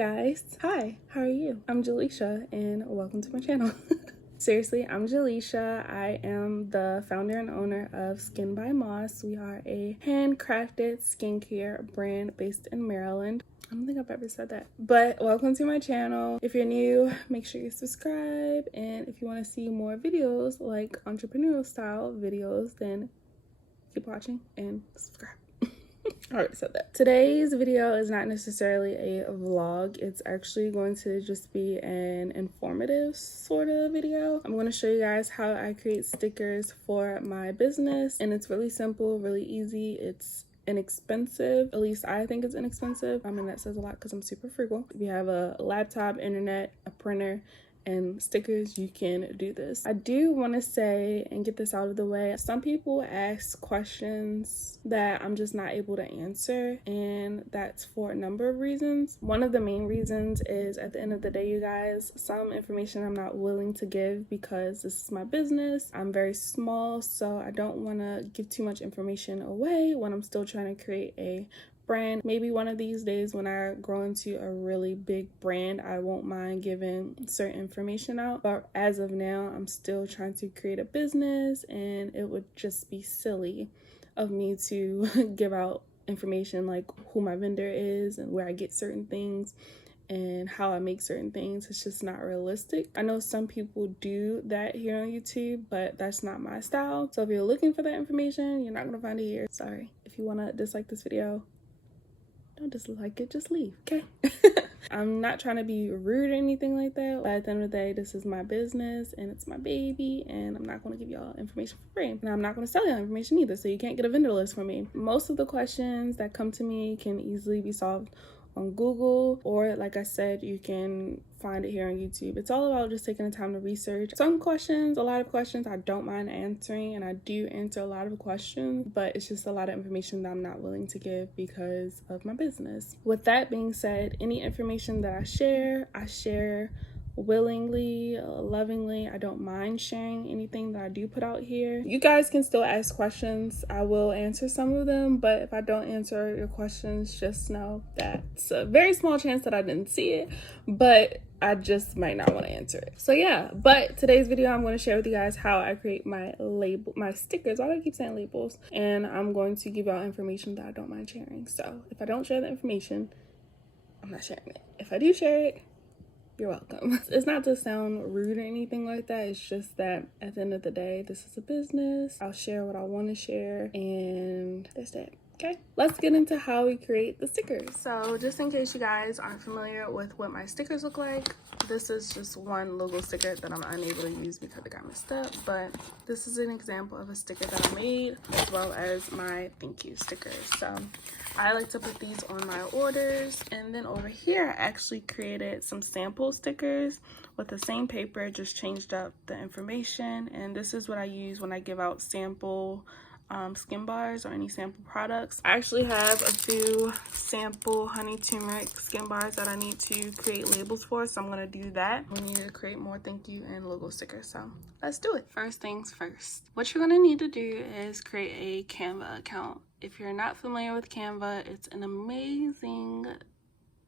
guys. Hi, how are you? I'm Jaleisha and welcome to my channel. Seriously, I'm Jaleisha. I am the founder and owner of Skin by Moss. We are a handcrafted skincare brand based in Maryland. I don't think I've ever said that, but welcome to my channel. If you're new, make sure you subscribe, and if you want to see more videos like entrepreneurial style videos, then keep watching and subscribe. I already said that. Today's video is not necessarily a vlog. It's actually going to just be an informative sort of video. I'm going to show you guys how I create stickers for my business, and it's really simple, really easy. It's inexpensive. At least I think it's inexpensive. I mean, that says a lot because I'm super frugal. If you have a laptop, internet, a printer, and stickers, you can do this. I do want to say and get this out of the way, some people ask questions that I'm just not able to answer, and that's for a number of reasons. One of the main reasons is, at the end of the day, you guys, some information I'm not willing to give because this is my business. I'm very small, so I don't want to give too much information away when I'm still trying to create a brand. Maybe one of these days when I grow into a really big brand, I won't mind giving certain information out, but as of now, I'm still trying to create a business, and it would just be silly of me to give out information like who my vendor is and where I get certain things and how I make certain things. It's just not realistic. I know some people do that here on YouTube, but that's not my style. So if you're looking for that information, you're not gonna find it here. Sorry. If you want to dislike this video, don't dislike it, just leave, okay? I'm not trying to be rude or anything like that, but at the end of the day, this is my business and it's my baby, and I'm not going to give y'all information for free, and I'm not going to sell y'all information either, so you can't get a vendor list from me. Most of the questions that come to me can easily be solved on Google, or like I said, you can find it here on YouTube. It's all about just taking the time to research. Some questions, a lot of questions, I don't mind answering, and I do answer a lot of questions, but it's just a lot of information that I'm not willing to give because of my business. With that being said, any information that I share willingly, lovingly. I don't mind sharing anything that I do put out here. You guys can still ask questions. I will answer some of them, but if I don't answer your questions, just know that's a very small chance that I didn't see it, but I just might not want to answer it. So yeah, but today's video, I'm going to share with you guys how I create my stickers. Why do I keep saying labels? And I'm going to give y'all information that I don't mind sharing. So if I don't share the information, I'm not sharing it. If I do share it, you're welcome. It's not to sound rude or anything like that. It's just that at the end of the day, this is a business. I'll share what I want to share, and that's that. Okay, let's get into how we create the stickers. So just in case you guys aren't familiar with what my stickers look like, this is just one logo sticker that I'm unable to use because it got messed up, but this is an example of a sticker that I made, as well as my thank you stickers. So I like to put these on my orders, and then over here I actually created some sample stickers with the same paper, just changed up the information, and this is what I use when I give out sample skin bars or any sample products. I actually have a few sample honey turmeric skin bars that I need to create labels for, so I'm gonna do that. We need to create more thank you and logo stickers, so let's do it. First things first, what you're gonna need to do is create a Canva account. If you're not familiar with Canva, it's an amazing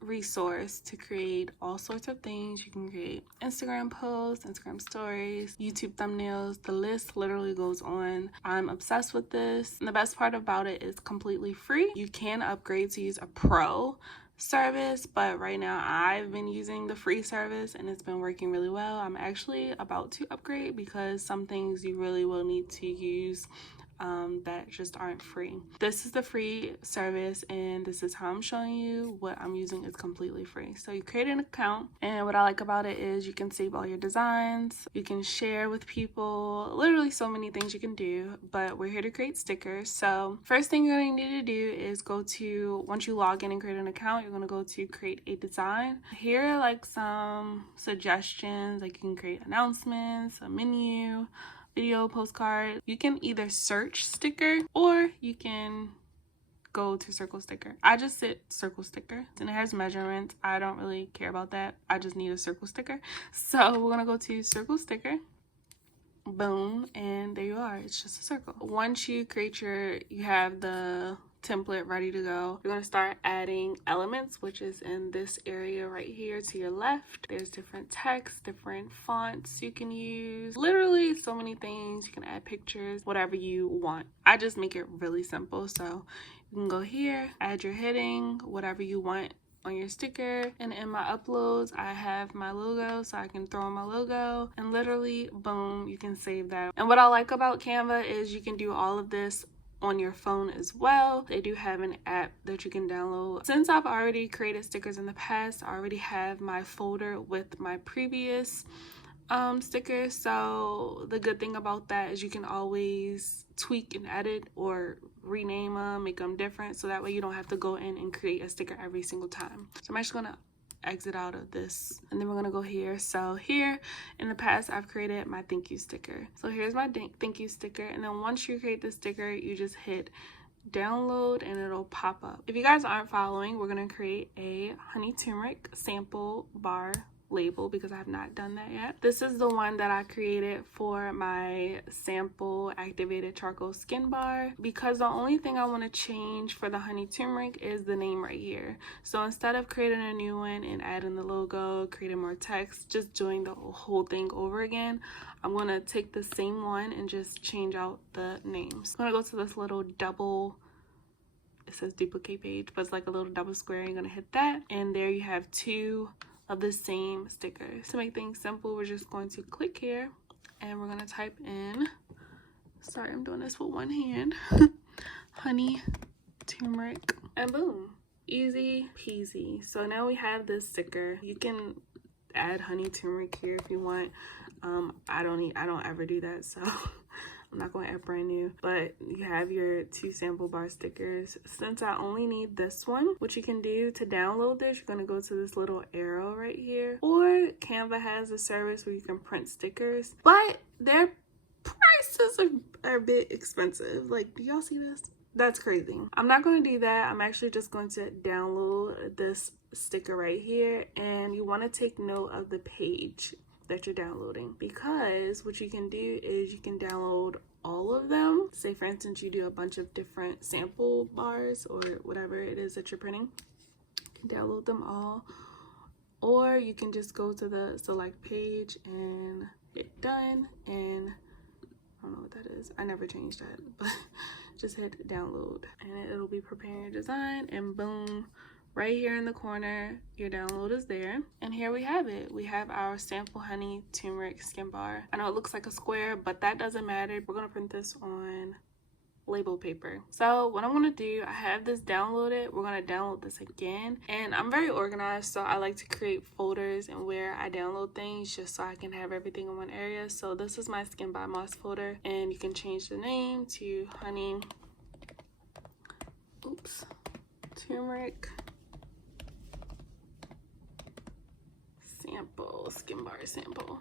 resource to create all sorts of things. You can create Instagram posts, Instagram stories, YouTube thumbnails. The list literally goes on. I'm obsessed with this, and the best part about it is completely free. You can upgrade to use a pro service, but right now I've been using the free service and it's been working really well. I'm actually about to upgrade because some things you really will need to use that just aren't free. This is the free service, and this is how I'm showing you. What I'm using is completely free. So you create an account, and what I like about it is you can save all your designs, you can share with people, literally so many things you can do, but we're here to create stickers. So first thing you're going to need to do is go to, once you log in and create an account, you're going to go to create a design. Here are like some suggestions, like you can create announcements, a menu, video, postcard. You can either search sticker or you can go to circle sticker. I just sit circle sticker, and it has measurements. I don't really care about that. I just need a circle sticker. So we're gonna go to circle sticker. Boom, and there you are. It's just a circle. Once you create you have the template ready to go. You're going to start adding elements, which is in this area right here to your left. There's different text, different fonts you can use, literally so many things. You can add pictures, whatever you want. I just make it really simple. So you can go here, add your heading, whatever you want on your sticker. And in my uploads, I have my logo, so I can throw in my logo and literally boom, you can save that. And what I like about Canva is you can do all of this on your phone as well. They do have an app that you can download. Since I've already created stickers in the past, I already have my folder with my previous stickers. So the good thing about that is you can always tweak and edit or rename them, make them different, so that way you don't have to go in and create a sticker every single time. So I'm actually gonna exit out of this and then we're gonna go here. So here in the past I've created my thank you sticker. So here's my thank you sticker, and then once you create the sticker you just hit download and it'll pop up. If you guys aren't following, we're gonna create a honey turmeric sample bar label because I have not done that yet. This is the one that I created for my sample activated charcoal skin bar, because the only thing I want to change for the honey turmeric is the name right here. So instead of creating a new one and adding the logo, creating more text, just doing the whole thing over again, I'm going to take the same one and just change out the names. I'm going to go to this little double, it says duplicate page, but it's like a little double square. You're going to hit that and there you have two of the same stickers. To make things simple, we're just going to click here and we're going to type in, sorry I'm doing this with one hand, honey turmeric, and boom, easy peasy. So now we have this sticker. You can add honey turmeric here if you want. I don't ever do that, so I'm not going to add brand new, but you have your two sample bar stickers. Since I only need this one, what you can do to download this, you're going to go to this little arrow right here, or Canva has a service where you can print stickers, but their prices are a bit expensive. Like, do y'all see this? That's crazy. I'm not going to do that. I'm actually just going to download this sticker right here, and you want to take note of the page that you're downloading, because what you can do is you can download all of them. Say for instance you do a bunch of different sample bars or whatever it is that you're printing, you can download them all, or you can just go to the select page and hit done, and I don't know what that is, I never changed that, but just hit download and it'll be preparing your design, and boom, right here in the corner your download is there. And here we have it. We have our sample honey turmeric skin bar. I know it looks like a square, but that doesn't matter. We're going to print this on label paper. So what I'm going to do, I have this downloaded. We're going to download this again, and I'm very organized, so I like to create folders and where I download things just so I can have everything in one area. So this is my Skin by Moss folder, and you can change the name to honey turmeric sample skin bar sample,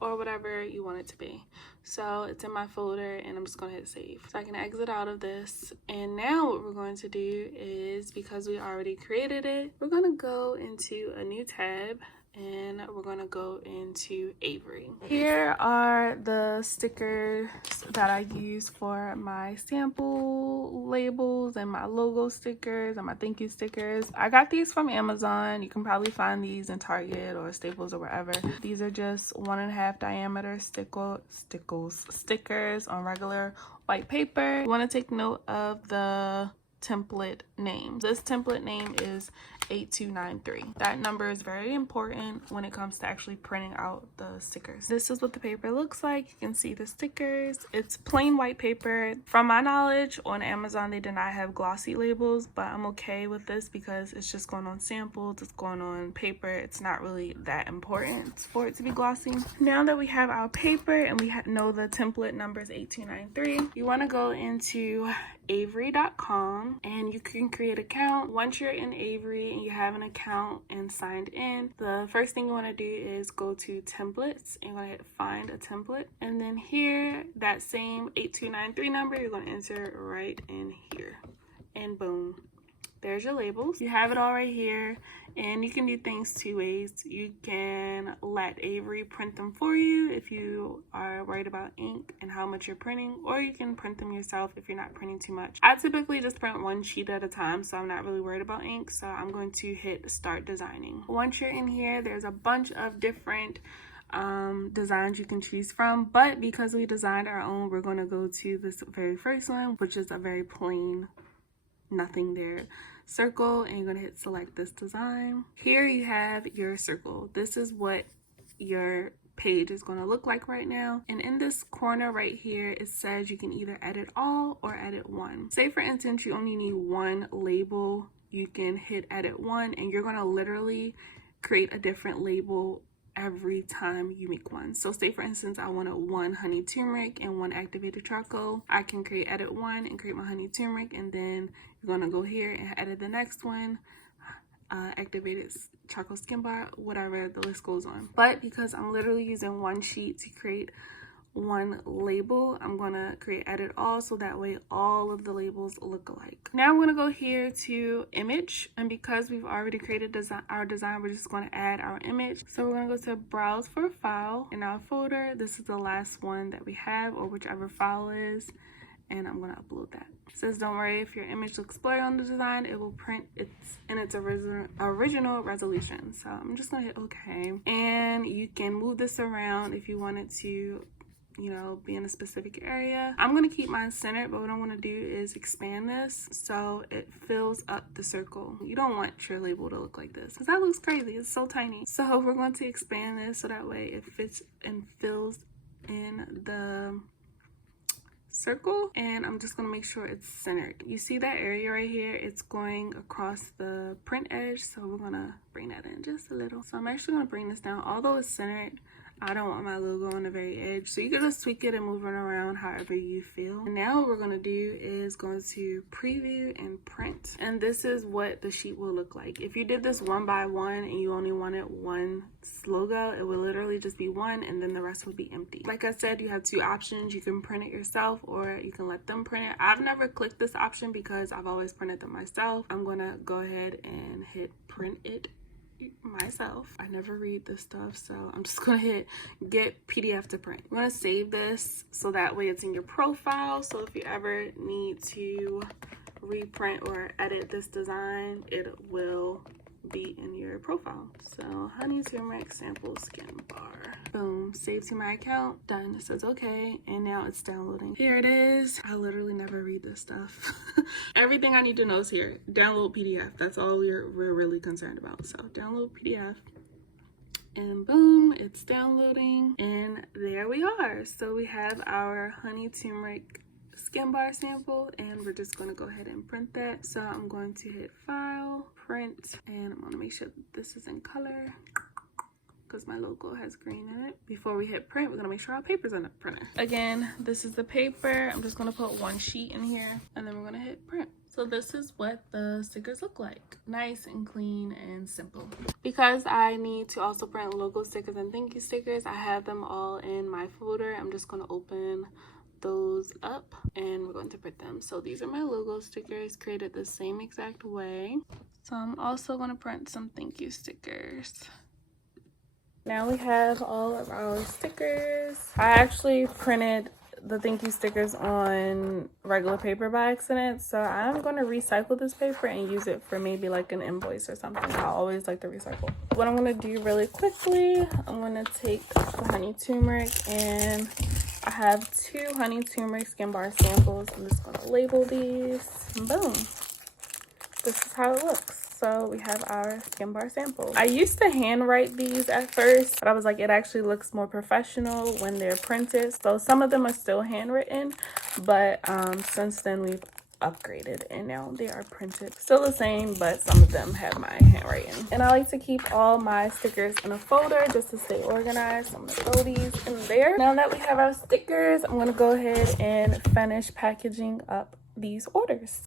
or whatever you want it to be. So it's in my folder and I'm just gonna hit save. So I can exit out of this, and now what we're going to do is, because we already created it, we're gonna go into a new tab and we're gonna go into Avery. Here are the stickers that I use for my sample labels and my logo stickers and my thank you stickers. I got these from Amazon. You can probably find these in Target or Staples or wherever. These are just 1.5 diameter stickers on regular white paper. You want to take note of the template name. This template name is 8293. That number is very important when it comes to actually printing out the stickers. This is what the paper looks like. You can see the stickers. It's plain white paper. From my knowledge, on Amazon they did not have glossy labels, but I'm okay with this because it's just going on samples, it's going on paper. It's not really that important for it to be glossy. Now that we have our paper and we know the template number is 8293, you want to go into avery.com and you can create an account. Once you're in Avery and you have an account and signed in, the first thing you want to do is go to templates and you're going to hit find a template, and then here that same 8293 number you're going to enter right in here, and boom, there's your labels. You have it all right here, and you can do things two ways. You can let Avery print them for you if you are worried about ink and how much you're printing, or you can print them yourself if you're not printing too much. I typically just print one sheet at a time, so I'm not really worried about ink, so I'm going to hit start designing. Once you're in here, there's a bunch of different designs you can choose from, but because we designed our own, we're going to go to this very first one, which is a very plain, nothing there circle, and you're going to hit select this design. Here you have your circle. This is what your page is going to look like right now, and in this corner right here it says you can either edit all or edit one. Say for instance you only need one label, you can hit edit one, and you're going to literally create a different label every time you make one. So say for instance I wanted one honey turmeric and one activated charcoal. I can create edit one and create my honey turmeric, and then you're going to go here and edit the next one, activated charcoal skin bar, whatever, the list goes on. But because I'm literally using one sheet to create one label, I'm gonna create edit all, so that way all of the labels look alike. Now I'm gonna go here to image, and because we've already created our design, we're just going to add our image. So we're gonna go to browse for a file in our folder. This is the last one that we have, or whichever file is, and I'm gonna upload that. It says don't worry if your image looks blurry on the design, it will print in its original resolution. So I'm just gonna hit okay, and you can move this around if you wanted to, you know, be in a specific area. I'm gonna keep mine centered, but what I want to do is expand this so it fills up the circle. You don't want your label to look like this because that looks crazy, it's so tiny. So we're going to expand this so that way it fits and fills in the circle, and I'm just going to make sure it's centered. You see that area right here, it's going across the print edge, so we're going to bring that in just a little. So I'm actually going to bring this down. Although it's centered, I don't want my logo on the very edge, so you can just tweak it and move it around however you feel. And now what we're going to do is going to preview and print, and this is what the sheet will look like. If you did this one by one and you only wanted one logo, it will literally just be one, and then the rest will be empty. Like I said, you have two options. You can print it yourself, or you can let them print it. I've never clicked this option because I've always printed them myself. I'm gonna go ahead and hit print it myself. I never read this stuff, so I'm just gonna hit get PDF to print. I'm gonna save this so that way it's in your profile, so if you ever need to reprint or edit this design, it will be in your profile. So honey turmeric sample skin bar, boom, save to my account, done. It says okay, and now it's downloading. Here it is. I literally never read this stuff. Everything I need to know is here. Download PDF, that's all we're really concerned about. So download PDF, and boom, it's downloading, and there we are. So we have our honey turmeric skin bar sample, and we're just going to go ahead and print that. So I'm going to hit file, print, and I'm going to make sure that this is in color because my logo has green in it. Before we hit print, we're going to make sure our paper's in the printer. Again, this is the paper. I'm just going to put one sheet in here, and then we're going to hit print. So this is what the stickers look like. Nice and clean and simple. Because I need to also print logo stickers and thank you stickers, I have them all in my folder. I'm just going to open those up and we're going to print them. So these are my logo stickers created the same exact way. So I'm also going to print some thank you stickers. Now we have all of our stickers. I actually printed the thank you stickers on regular paper by accident, so I'm going to recycle this paper and use it for maybe like an invoice or something. I always like to recycle. What I'm going to do really quickly, I'm going to take the honey turmeric, and I have 2 honey turmeric skin bar samples. I'm just going to label these, and boom, this is how it looks. So we have our skin bar sample. I used to handwrite these at first, but I was like, it actually looks more professional when they're printed. So some of them are still handwritten, but since then we've upgraded and now they are printed. Still the same, but some of them have my handwriting. And I like to keep all my stickers in a folder just to stay organized. So I'm gonna throw these in there. Now that we have our stickers, I'm gonna go ahead and finish packaging up these orders.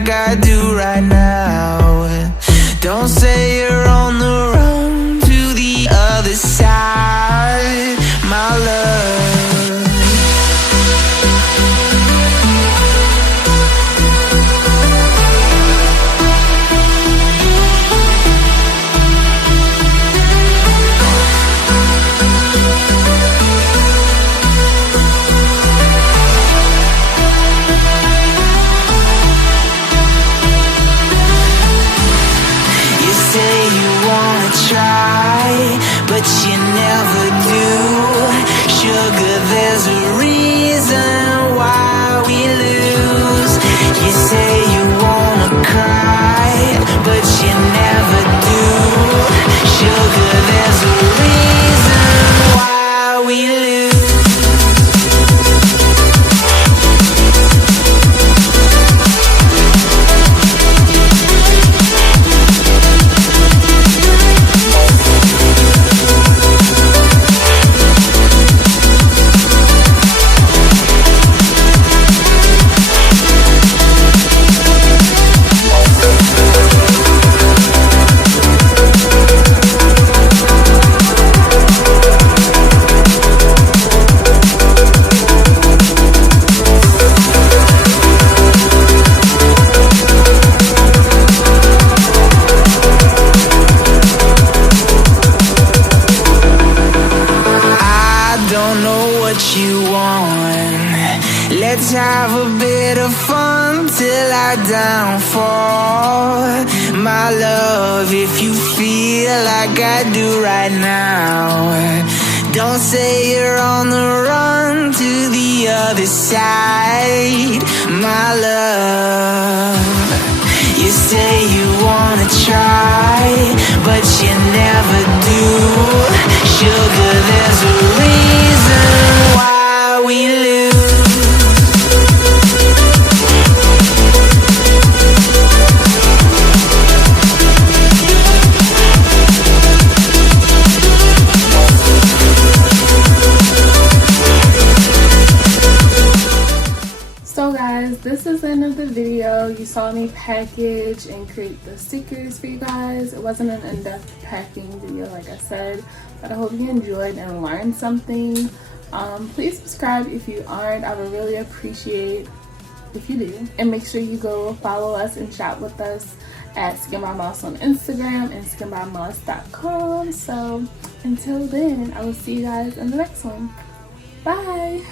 like I do right now. Don't say you're on the run to the other side, my love. But you never do. Sugar, there's a reason why we lose. You say you wanna cry, but you never do. Sugar, there's a reason why we lose. Let's have a bit of fun till I downfall, my love, if you feel like I do right now. Don't say you're on the run to the other side, my love. You say you wanna try, but you never do. Sugar, there's a reason why we lose. So guys, this is the end of the video. You saw me package and create the stickers for you guys. It wasn't an in-depth packing video like I said, but I hope you enjoyed and learned something. Please subscribe if you aren't. I would really appreciate if you do. And make sure you go follow us and shop with us at skinbymoss on Instagram and skinbymoss.com. So until then, I will see you guys in the next one. Bye!